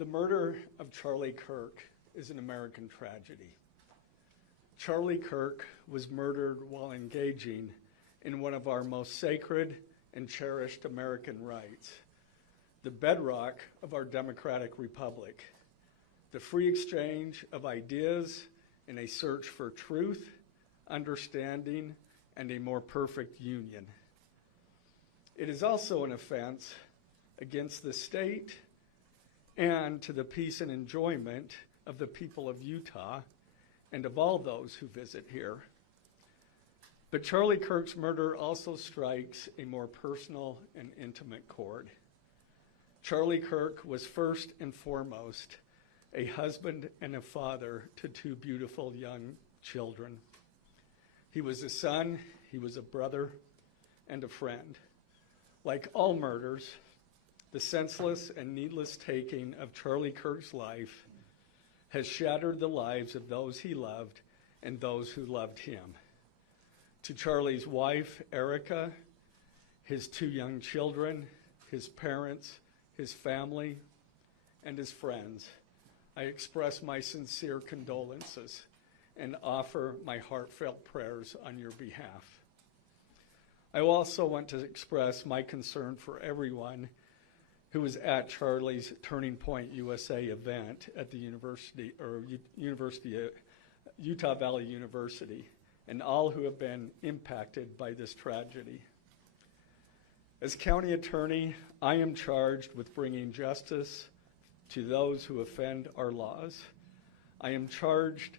The murder of Charlie Kirk is an American tragedy. Charlie Kirk was murdered while engaging in one of our most sacred and cherished American rights, the bedrock of our democratic republic, the free exchange of ideas in a search for truth, understanding, and a more perfect union. It is also an offense against the state and to the peace and enjoyment of the people of Utah and of all those who visit here. But Charlie Kirk's murder also strikes a more personal and intimate chord. Charlie Kirk was first and foremost a husband and a father to two beautiful young children. He was a son, he was a brother, and a friend. Like all murders, the senseless and needless taking of Charlie Kirk's life has shattered the lives of those he loved and those who loved him. To Charlie's wife, Erica, his two young children, his parents, his family, and his friends, I express my sincere condolences and offer my heartfelt prayers on your behalf. I also want to express my concern for everyone who was at Charlie's Turning Point USA event at the Utah Valley University, and all who have been impacted by this tragedy. As county attorney, I am charged with bringing justice to those who offend our laws. I am charged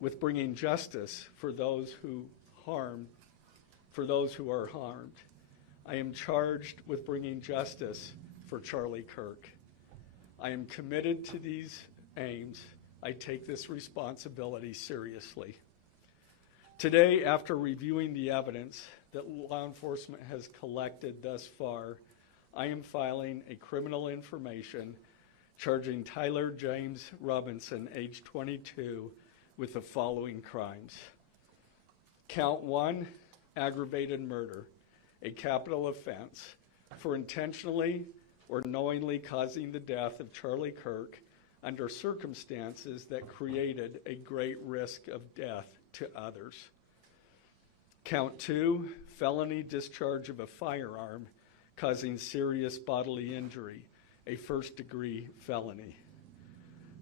with bringing justice for those who are harmed. I am charged with bringing justice for Charlie Kirk. I am committed to these aims. I take this responsibility seriously. Today, after reviewing the evidence that law enforcement has collected thus far, I am filing a criminal information charging Tyler James Robinson, age 22, with the following crimes. Count 1, aggravated murder, a capital offense, for intentionally or knowingly causing the death of Charlie Kirk under circumstances that created a great risk of death to others. Count 2, felony discharge of a firearm causing serious bodily injury, a first-degree felony.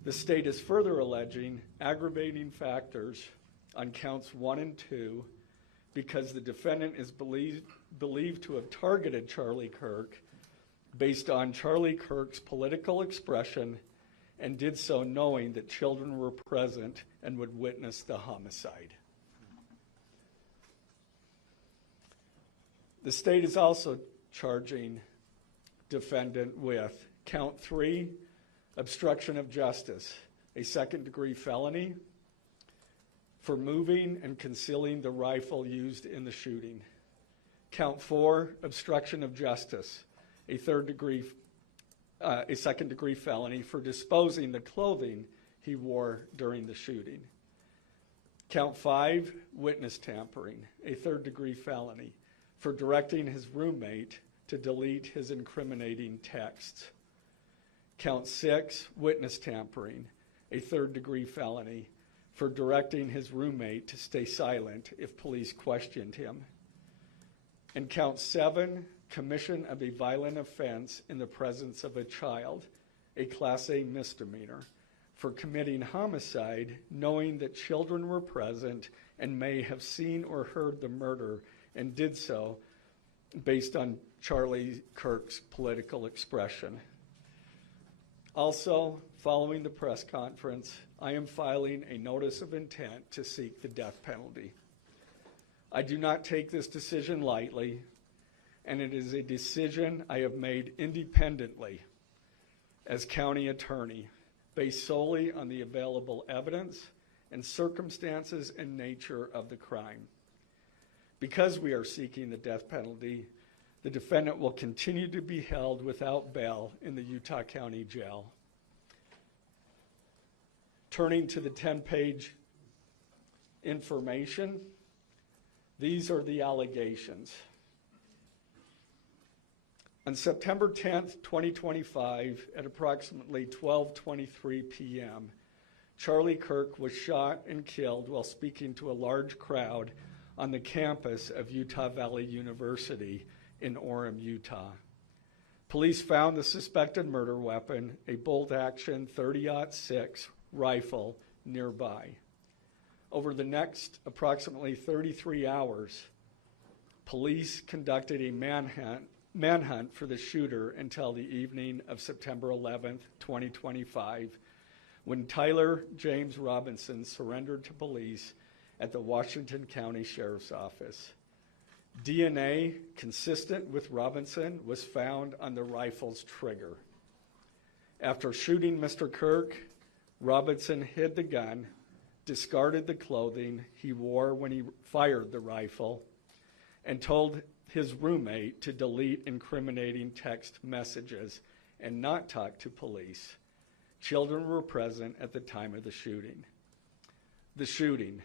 The state is further alleging aggravating factors on counts 1 and 2 because the defendant is believed to have targeted Charlie Kirk based on Charlie Kirk's political expression and did so knowing that children were present and would witness the homicide. The state is also charging defendant with count 3, obstruction of justice, a second-degree felony for moving and concealing the rifle used in the shooting. Count 4, obstruction of justice, a second-degree felony for disposing the clothing he wore during the shooting. Count 5, witness tampering, a third-degree felony for directing his roommate to delete his incriminating texts. Count 6, witness tampering, a third-degree felony for directing his roommate to stay silent if police questioned him. And count 7, commission of a violent offense in the presence of a child, a Class A misdemeanor, for committing homicide knowing that children were present and may have seen or heard the murder and did so based on Charlie Kirk's political expression. Also, following the press conference, I am filing a notice of intent to seek the death penalty. I do not take this decision lightly, and it is a decision I have made independently as county attorney, based solely on the available evidence and circumstances and nature of the crime. Because we are seeking the death penalty, the defendant will continue to be held without bail in the Utah County Jail. Turning to the 10-page information, these are the allegations. On September 10th, 2025, at approximately 12:23 p.m., Charlie Kirk was shot and killed while speaking to a large crowd on the campus of Utah Valley University in Orem, Utah. Police found the suspected murder weapon, a bolt-action .30-06 rifle, nearby. Over the next approximately 33 hours, police conducted a manhunt for the shooter until the evening of September 11th, 2025, when Tyler James Robinson surrendered to police at the Washington County Sheriff's Office. DNA consistent with Robinson was found on the rifle's trigger. After shooting Mr. Kirk, Robinson hid the gun, discarded the clothing he wore when he fired the rifle, and told his roommate to delete incriminating text messages and not talk to police. Children were present at the time of the shooting. The shooting.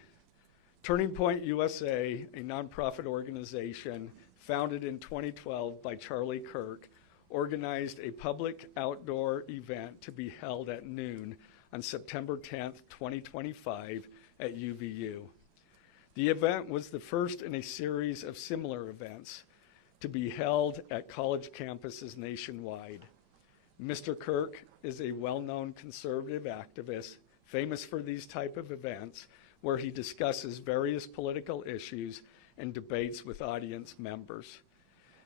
Turning Point USA, a nonprofit organization founded in 2012 by Charlie Kirk, organized a public outdoor event to be held at noon on September 10th, 2025 at UVU. The event was the first in a series of similar events to be held at college campuses nationwide. Mr. Kirk is a well-known conservative activist, famous for these type of events, where he discusses various political issues and debates with audience members.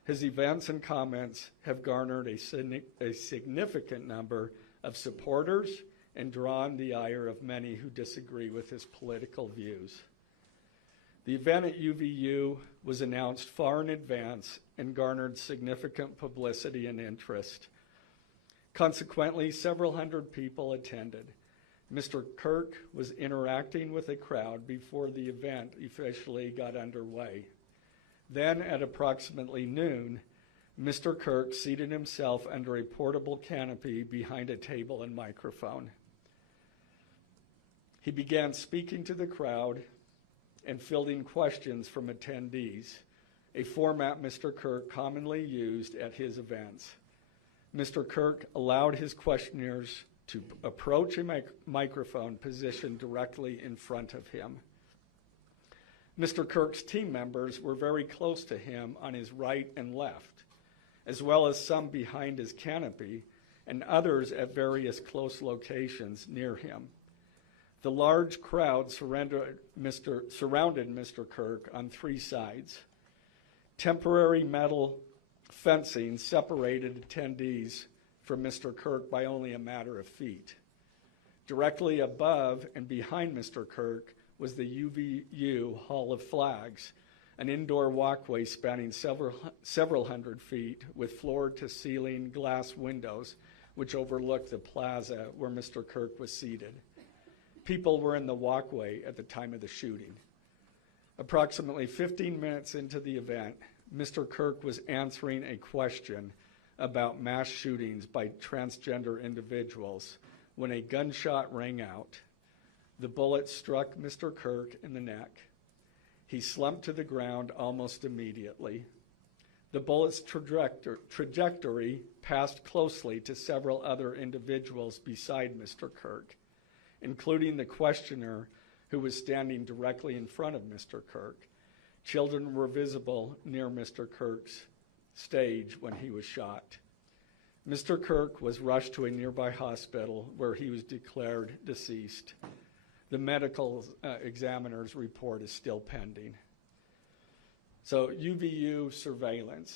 His events and comments have garnered a significant number of supporters and drawn the ire of many who disagree with his political views. The event at UVU was announced far in advance and garnered significant publicity and interest. Consequently, several hundred people attended. Mr. Kirk was interacting with a crowd before the event officially got underway. Then, at approximately noon, Mr. Kirk seated himself under a portable canopy behind a table and microphone. He began speaking to the crowd and fielding questions from attendees, a format Mr. Kirk commonly used at his events. Mr. Kirk allowed his questioners to approach a microphone positioned directly in front of him. Mr. Kirk's team members were very close to him on his right and left, as well as some behind his canopy and others at various close locations near him. The large crowd surrounded Mr. Kirk on three sides. Temporary metal fencing separated attendees from Mr. Kirk by only a matter of feet. Directly above and behind Mr. Kirk was the UVU Hall of Flags, an indoor walkway spanning several hundred feet with floor-to-ceiling glass windows which overlooked the plaza where Mr. Kirk was seated. People were in the walkway at the time of the shooting. Approximately 15 minutes into the event, Mr. Kirk was answering a question about mass shootings by transgender individuals when a gunshot rang out. The bullet struck Mr. Kirk in the neck. He slumped to the ground almost immediately. The bullet's trajectory passed closely to several other individuals beside Mr. Kirk, including the questioner who was standing directly in front of Mr. Kirk. Children were visible near Mr. Kirk's stage when he was shot. Mr. Kirk was rushed to a nearby hospital where he was declared deceased. The medical examiner's report is still pending. So UVU surveillance.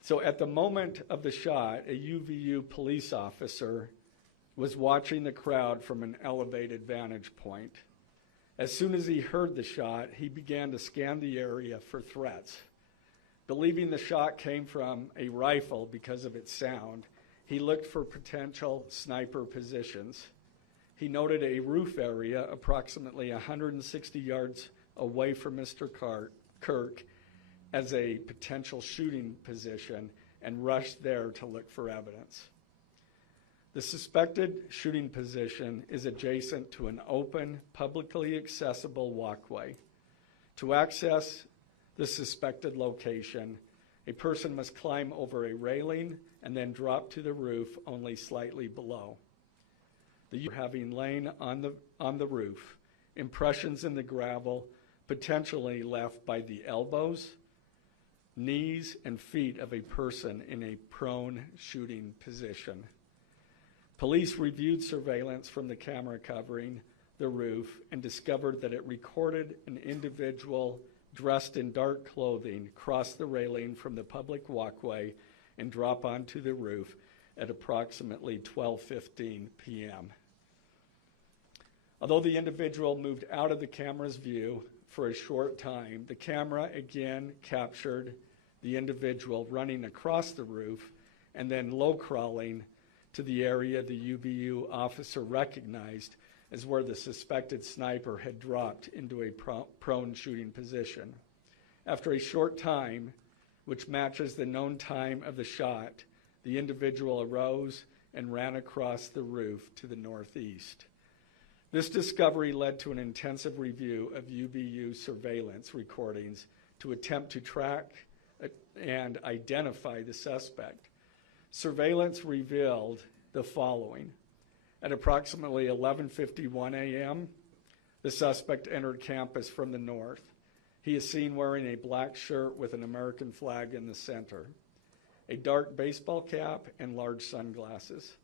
So at the moment of the shot, a UVU police officer was watching the crowd from an elevated vantage point. As soon as he heard the shot, he began to scan the area for threats. Believing the shot came from a rifle because of its sound, he looked for potential sniper positions. He noted a roof area approximately 160 yards away from Mr. Kirk as a potential shooting position and rushed there to look for evidence. The suspected shooting position is adjacent to an open, publicly accessible walkway. To access the suspected location, A person must climb over a railing and then drop to the roof only slightly below. The user having lain on the roof, impressions in the gravel potentially left by the elbows, knees, and feet of a person in a prone shooting position. Police reviewed surveillance from the camera covering the roof and discovered that it recorded an individual dressed in dark clothing cross the railing from the public walkway and drop onto the roof at approximately 12:15 p.m. Although the individual moved out of the camera's view for a short time, the camera again captured the individual running across the roof and then low crawling to the area the UBU officer recognized as where the suspected sniper had dropped into a prone shooting position. After a short time, which matches the known time of the shot, the individual arose and ran across the roof to the northeast. This discovery led to an intensive review of UBU surveillance recordings to attempt to track and identify the suspect. Surveillance revealed the following. At approximately 11:51 a.m., the suspect entered campus from the north. He is seen wearing a black shirt with an American flag in the center, a dark baseball cap, and large sunglasses.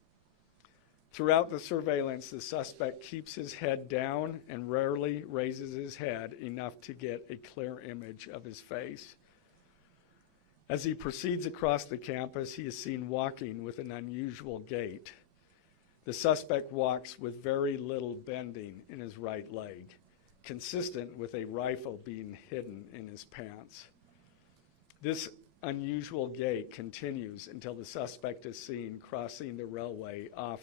Throughout the surveillance, the suspect keeps his head down and rarely raises his head enough to get a clear image of his face. As he proceeds across the campus, he is seen walking with an unusual gait. The suspect walks with very little bending in his right leg, consistent with a rifle being hidden in his pants. This unusual gait continues until the suspect is seen crossing the railway off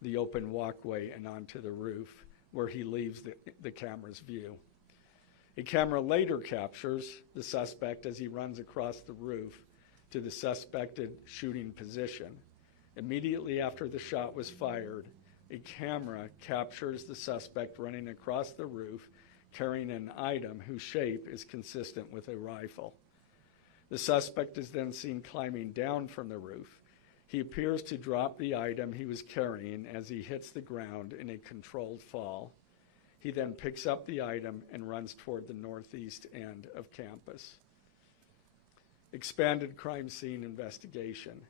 the open walkway and onto the roof, where he leaves the camera's view. A camera later captures the suspect as he runs across the roof to the suspected shooting position. Immediately after the shot was fired, a camera captures the suspect running across the roof carrying an item whose shape is consistent with a rifle. The suspect is then seen climbing down from the roof. He appears to drop the item he was carrying as he hits the ground in a controlled fall. He then picks up the item and runs toward the northeast end of campus. Expanded crime scene investigation.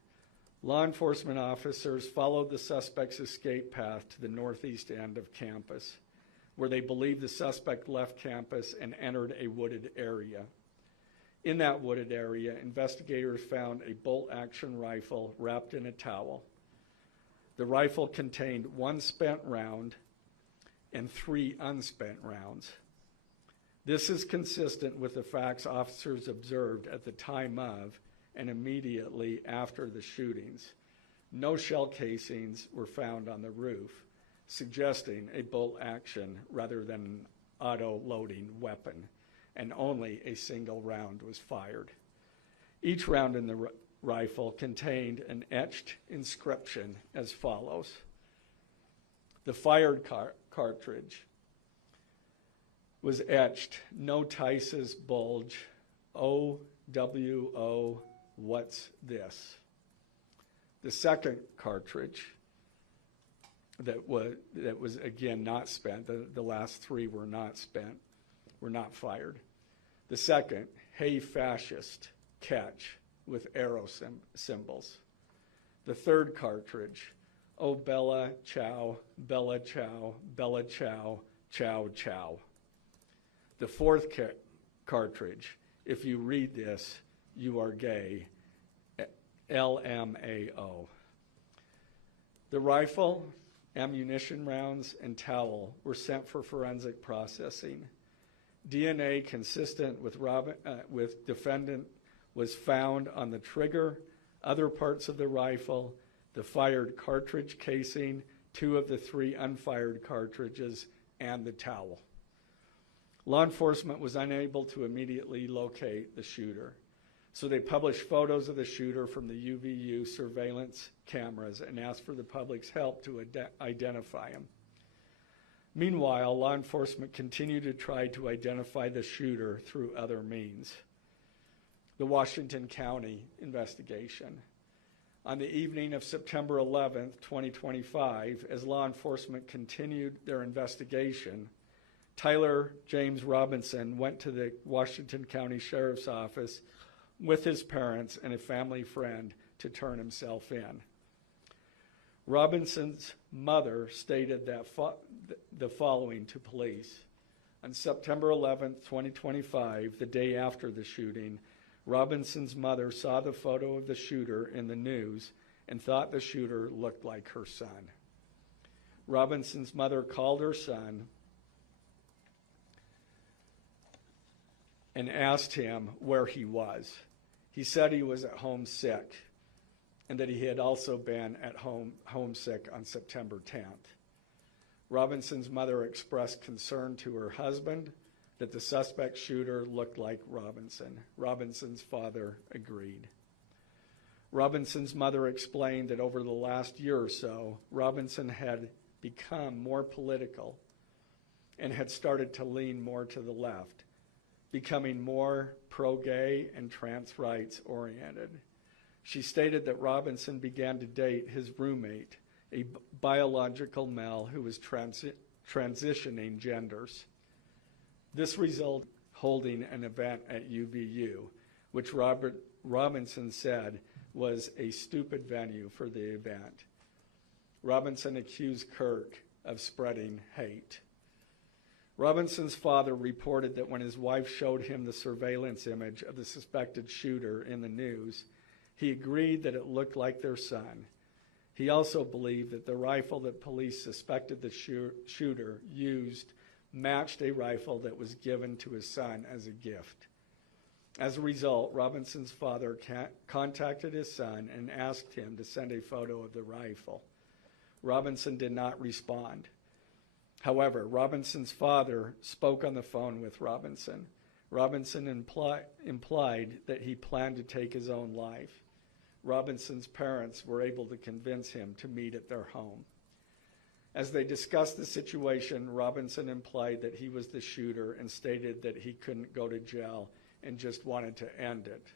Law enforcement officers followed the suspect's escape path to the northeast end of campus, where they believe the suspect left campus and entered a wooded area. In that wooded area, investigators found a bolt-action rifle wrapped in a towel. The rifle contained 1 spent round and 3 unspent rounds. This is consistent with the facts officers observed at the time of and immediately after the shootings. No shell casings were found on the roof, suggesting a bolt action rather than an auto-loading weapon, and only a single round was fired. Each round in the rifle contained an etched inscription as follows. The fired cartridge was etched, "No Tice's bulge, OWO, what's this?" The second cartridge that was again not spent, the last 3 were not spent, were not fired. The second, "Hey fascist, catch," with arrow symbols. The third cartridge, "Oh Bella Chow, Bella Chow, Bella Chow, Chow Chow." The fourth cartridge, "If you read this, you are gay, LMAO." The rifle, ammunition rounds, and towel were sent for forensic processing. DNA consistent with defendant was found on the trigger, other parts of the rifle, the fired cartridge casing, 2 of the 3 unfired cartridges, and the towel. Law enforcement was unable to immediately locate the shooter, so they published photos of the shooter from the UVU surveillance cameras and asked for the public's help to identify him. Meanwhile, law enforcement continued to try to identify the shooter through other means. the Washington County investigation. On the evening of September 11th, 2025, as law enforcement continued their investigation, Tyler James Robinson went to the Washington County Sheriff's Office with his parents and a family friend to turn himself in. Robinson's mother stated that the following to police. On September 11th, 2025, the day after the shooting, Robinson's mother saw the photo of the shooter in the news and thought the shooter looked like her son. Robinson's mother called her son and asked him where he was. He said he was at home sick and that he had also been at home homesick on September 10th. Robinson's mother expressed concern to her husband that the suspect shooter looked like Robinson. Robinson's father agreed. Robinson's mother explained that over the last year or so, Robinson had become more political and had started to lean more to the left, becoming more pro-gay and trans rights oriented. She stated that Robinson began to date his roommate, a biological male who was transitioning genders. This resulted in holding an event at UVU, which Robinson said was a stupid venue for the event. Robinson accused Kirk of spreading hate. Robinson's father reported that when his wife showed him the surveillance image of the suspected shooter in the news, he agreed that it looked like their son. He also believed that the rifle that police suspected the shooter used matched a rifle that was given to his son as a gift. As a result, Robinson's father contacted his son and asked him to send a photo of the rifle. Robinson did not respond. However, Robinson's father spoke on the phone with Robinson. Robinson implied that he planned to take his own life. Robinson's parents were able to convince him to meet at their home. As they discussed the situation, Robinson implied that he was the shooter and stated that he couldn't go to jail and just wanted to end it.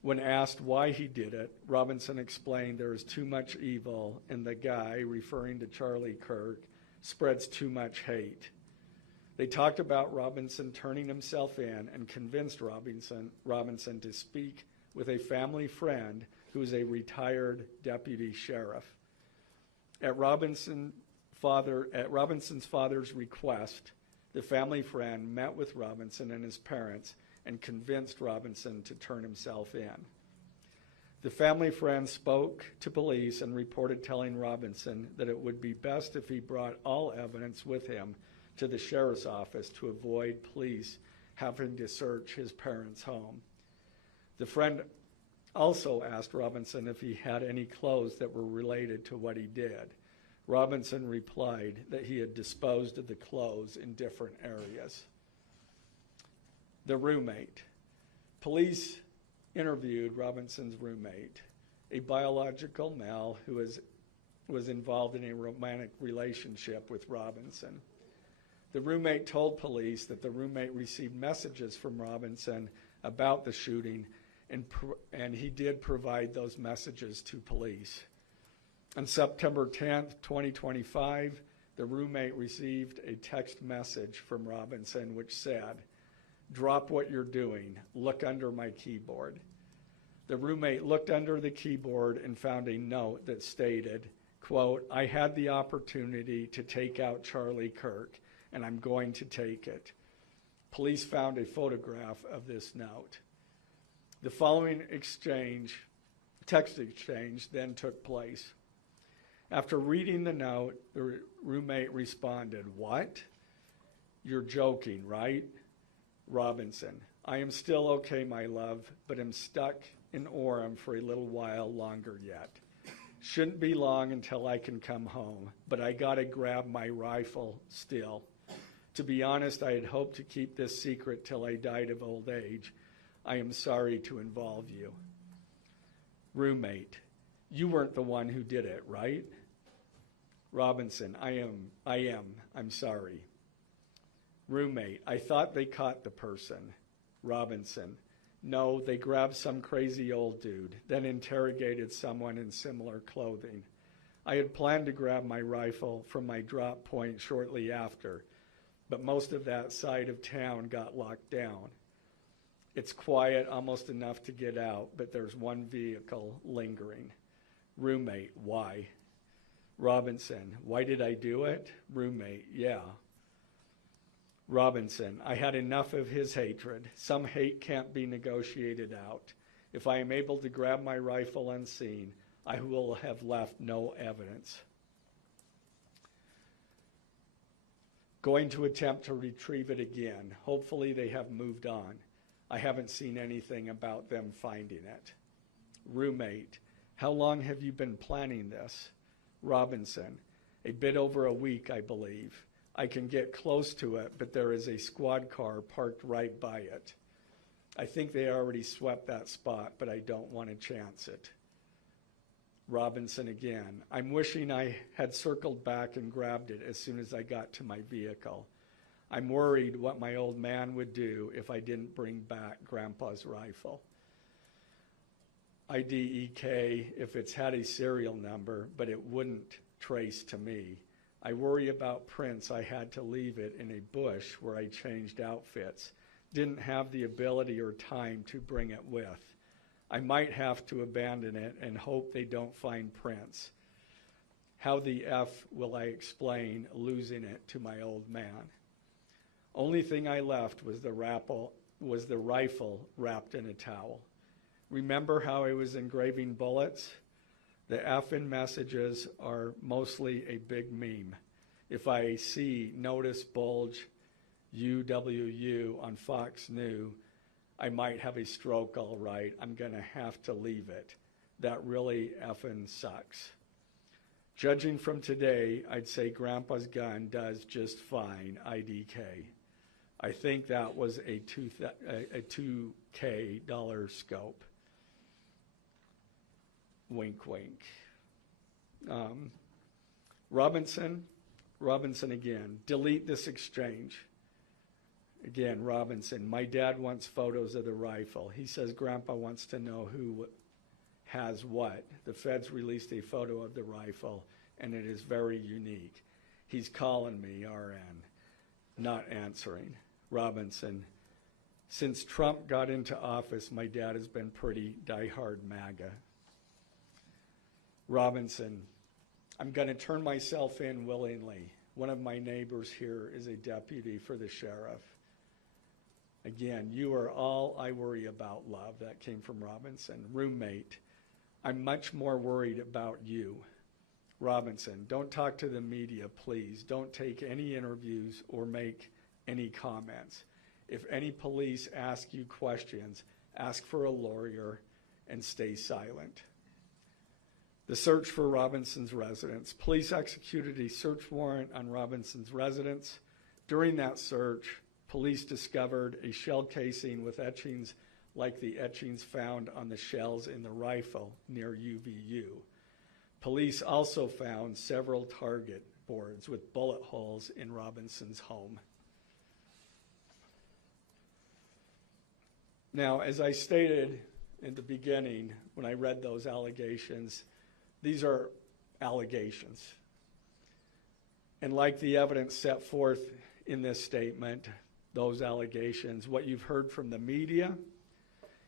When asked why he did it, Robinson explained there is too much evil and the guy, referring to Charlie Kirk, spreads too much hate. They talked about Robinson turning himself in and convinced Robinson to speak with a family friend who is a retired deputy sheriff. At Robinson's father's request, the family friend met with Robinson and his parents and convinced Robinson to turn himself in. The family friend spoke to police and reported telling Robinson that it would be best if he brought all evidence with him to the sheriff's office to avoid police having to search his parents' home. The friend also asked Robinson if he had any clothes that were related to what he did. Robinson replied that he had disposed of the clothes in different areas. The roommate. Police interviewed Robinson's roommate, a biological male who was involved in a romantic relationship with Robinson. The roommate told police that the roommate received messages from Robinson about the shooting, and he did provide those messages to police. On September 10th, 2025, the roommate received a text message from Robinson which said, "Drop what you're doing. Look under my keyboard." The roommate looked under the keyboard and found a note that stated, quote, "I had the opportunity to take out Charlie Kirk, and I'm going to take it." Police found a photograph of this note. The following text exchange, then took place. After reading the note, the roommate responded, "What? You're joking, right?" Robinson, "I am still okay, my love, but am stuck in Orem for a little while longer yet. Shouldn't be long until I can come home, but I gotta grab my rifle still. To be honest, I had hoped to keep this secret till I died of old age. I am sorry to involve you." Roommate, "You weren't the one who did it, right?" Robinson, I am. I'm sorry. Roommate, "I thought they caught the person." Robinson, No, they grabbed some crazy old dude, then interrogated someone in similar clothing. I had planned to grab my rifle from my drop point shortly after, but most of that side of town got locked down. It's quiet, almost enough to get out, but there's one vehicle lingering. Roommate, why? Robinson, why did I do it? Roommate, yeah. Robinson, I had enough of his hatred. Some hate can't be negotiated out. If I am able to grab my rifle unseen, I will have left no evidence. Going to attempt to retrieve it again. Hopefully they have moved on. I haven't seen anything about them finding it. Roommate, how long have you been planning this? Robinson, a bit over a week, I believe. I can get close to it, but there is a squad car parked right by it. I think they already swept that spot, but I don't want to chance it. Robinson again, I'm wishing I had circled back and grabbed it as soon as I got to my vehicle. I'm worried what my old man would do if I didn't bring back Grandpa's rifle. IDEK if it's had a serial number, but it wouldn't trace to me. I worry about prints. I had to leave it in a bush where I changed outfits. Didn't have the ability or time to bring it with. I might have to abandon it and hope they don't find prints. How the F will I explain losing it to my old man? Only thing I left was the rifle wrapped in a towel. Remember how I was engraving bullets? The F in messages are mostly a big meme. If I see notice bulge UWU on Fox News, I might have a stroke all right. I'm going to have to leave it. That really effing sucks. Judging from today, I'd say Grandpa's gun does just fine, IDK. I think that was a $2K dollar scope. Wink, wink. Robinson again. Delete this exchange. Again, Robinson. My dad wants photos of the rifle. He says Grandpa wants to know who has what. The feds released a photo of the rifle, and it is very unique. He's calling me, RN. Not answering. Robinson. Since Trump got into office, my dad has been pretty diehard MAGA. Robinson, I'm going to turn myself in willingly. One of my neighbors here is a deputy for the sheriff. Again, you are all I worry about, love. That came from Robinson. Roommate, I'm much more worried about you. Robinson, don't talk to the media, please. Don't take any interviews or make any comments. If any police ask you questions, ask for a lawyer and stay silent. The search for Robinson's residence. Police executed a search warrant on Robinson's residence. During that search, police discovered a shell casing with etchings like the etchings found on the shells in the rifle near UVU. Police also found several target boards with bullet holes in Robinson's home. Now, as I stated in the beginning when I read those allegations, these are allegations. And like the evidence set forth in this statement, those allegations, what you've heard from the media,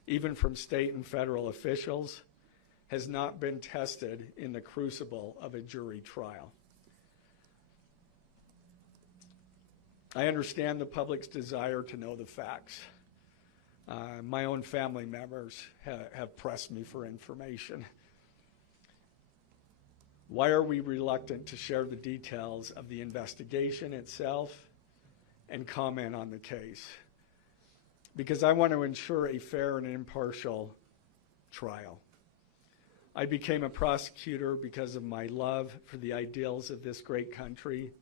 even from state and federal officials, has not been tested in the crucible of a jury trial. I understand the public's desire to know the facts. My own family members have pressed me for information. Why are we reluctant to share the details of the investigation itself and comment on the case? Because I want to ensure a fair and impartial trial. I became a prosecutor because of my love for the ideals of this great country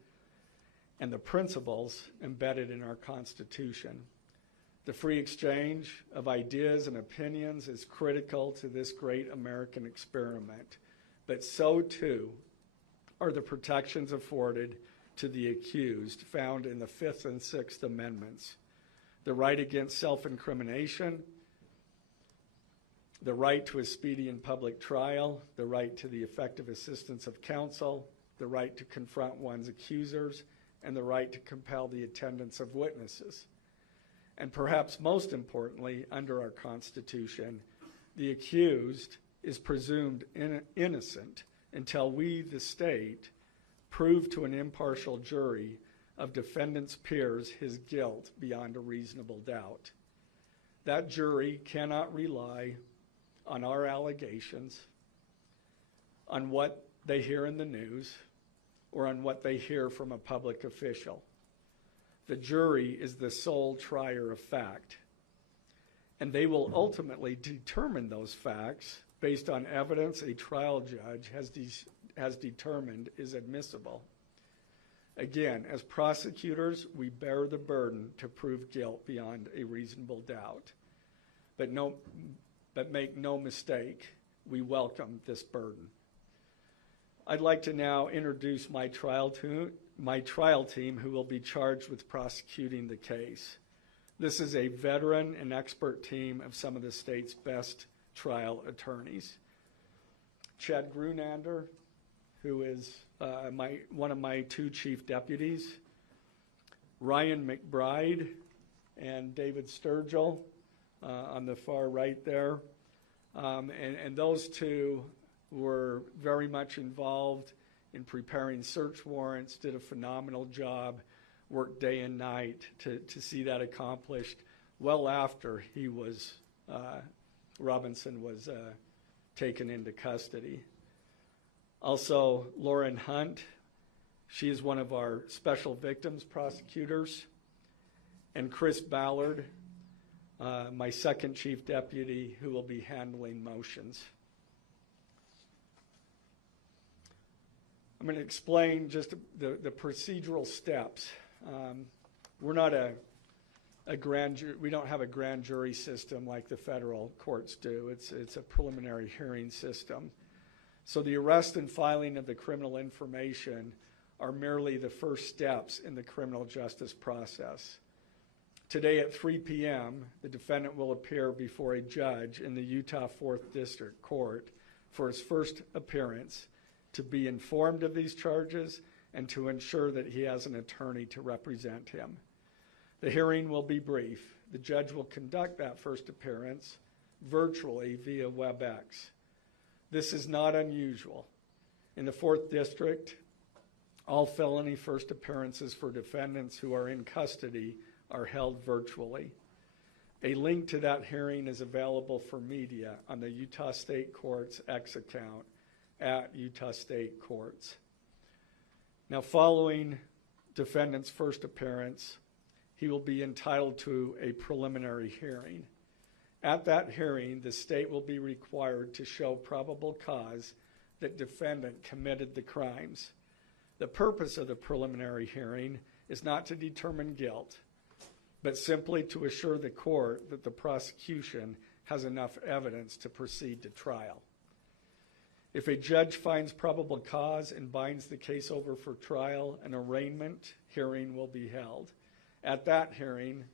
and the principles embedded in our Constitution. The free exchange of ideas and opinions is critical to this great American experiment, but so too are the protections afforded to the accused found in the Fifth and Sixth Amendments. The right against self-incrimination, the right to a speedy and public trial, the right to the effective assistance of counsel, the right to confront one's accusers, and the right to compel the attendance of witnesses. And perhaps most importantly, under our Constitution, the accused is presumed innocent until we, the state, prove to an impartial jury of defendant's peers his guilt beyond a reasonable doubt. That jury cannot rely on our allegations, on what they hear in the news, or on what they hear from a public official. The jury is the sole trier of fact, and they will ultimately determine those facts based on evidence a trial judge has determined is admissible. Again, as prosecutors, we bear the burden to prove guilt beyond a reasonable doubt. But make no mistake, we welcome this burden. I'd like to now introduce my trial team who will be charged with prosecuting the case. This is a veteran and expert team of some of the state's best trial attorneys. Chad Grunander, who is one of my two chief deputies, Ryan McBride and David Sturgill on the far right there. And those two were very much involved in preparing search warrants, did a phenomenal job, worked day and night to see that accomplished well after he was, Robinson was taken into custody. Also, Lauren Hunt, she is one of our special victims prosecutors, and Chris Ballard, my second chief deputy, who will be handling motions. I'm going to explain just the procedural steps. We're not a grand jury. We don't have a grand jury system like the federal courts do. It's a preliminary hearing system. So the arrest and filing of the criminal information are merely the first steps in the criminal justice process. Today at 3 p.m., the defendant will appear before a judge in the Utah 4th District Court for his first appearance to be informed of these charges and to ensure that he has an attorney to represent him. The hearing will be brief. The judge will conduct that first appearance virtually via WebEx. This is not unusual. In the 4th District, all felony first appearances for defendants who are in custody are held virtually. A link to that hearing is available for media on the Utah State Court's X account at Utah State Courts. Now, following defendant's first appearance, he will be entitled to a preliminary hearing. At that hearing, the state will be required to show probable cause that defendant committed the crimes. The purpose of the preliminary hearing is not to determine guilt, but simply to assure the court that the prosecution has enough evidence to proceed to trial. If a judge finds probable cause and binds the case over for trial, an arraignment hearing will be held. At that hearing,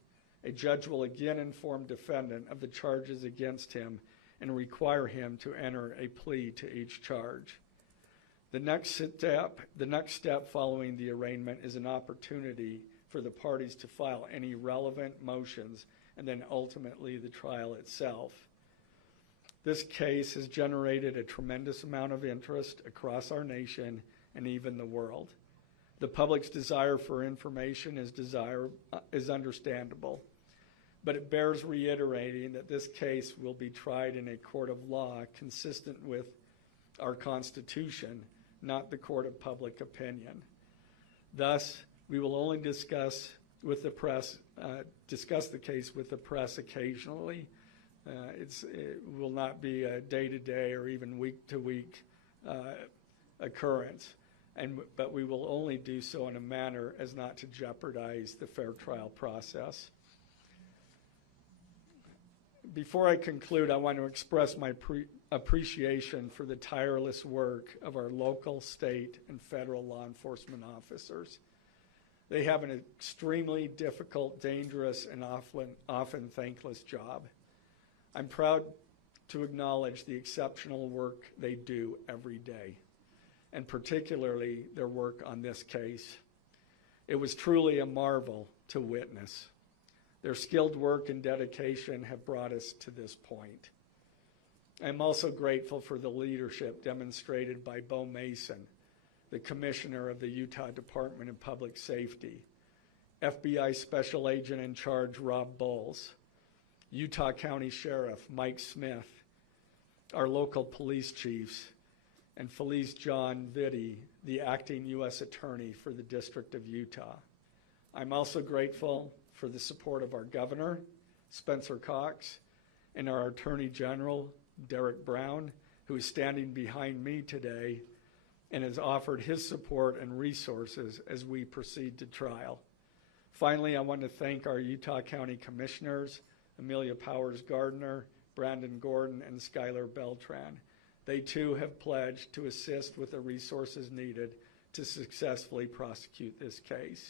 a judge will again inform defendant of the charges against him and require him to enter a plea to each charge. The next step following the arraignment is an opportunity for the parties to file any relevant motions and then ultimately the trial itself. This case has generated a tremendous amount of interest across our nation and even the world. The public's desire for information is understandable, but it bears reiterating that this case will be tried in a court of law consistent with our Constitution, not the court of public opinion. Thus, we will only discuss the case with the press occasionally. It will not be a day-to-day or even week-to-week occurrence, but we will only do so in a manner as not to jeopardize the fair trial process. Before I conclude, I want to express my appreciation for the tireless work of our local, state, and federal law enforcement officers. They have an extremely difficult, dangerous, and often thankless job. I'm proud to acknowledge the exceptional work they do every day, and particularly their work on this case. It was truly a marvel to witness. Their skilled work and dedication have brought us to this point. I'm also grateful for the leadership demonstrated by Bo Mason, the Commissioner of the Utah Department of Public Safety, FBI Special Agent in Charge Rob Bowles, Utah County Sheriff Mike Smith, our local police chiefs, and Felice John Vitti, the acting U.S. Attorney for the District of Utah. I'm also grateful for the support of our Governor, Spencer Cox, and our Attorney General, Derek Brown, who is standing behind me today and has offered his support and resources as we proceed to trial. Finally, I want to thank our Utah County Commissioners, Amelia Powers Gardner, Brandon Gordon, and Skylar Beltran. They too have pledged to assist with the resources needed to successfully prosecute this case.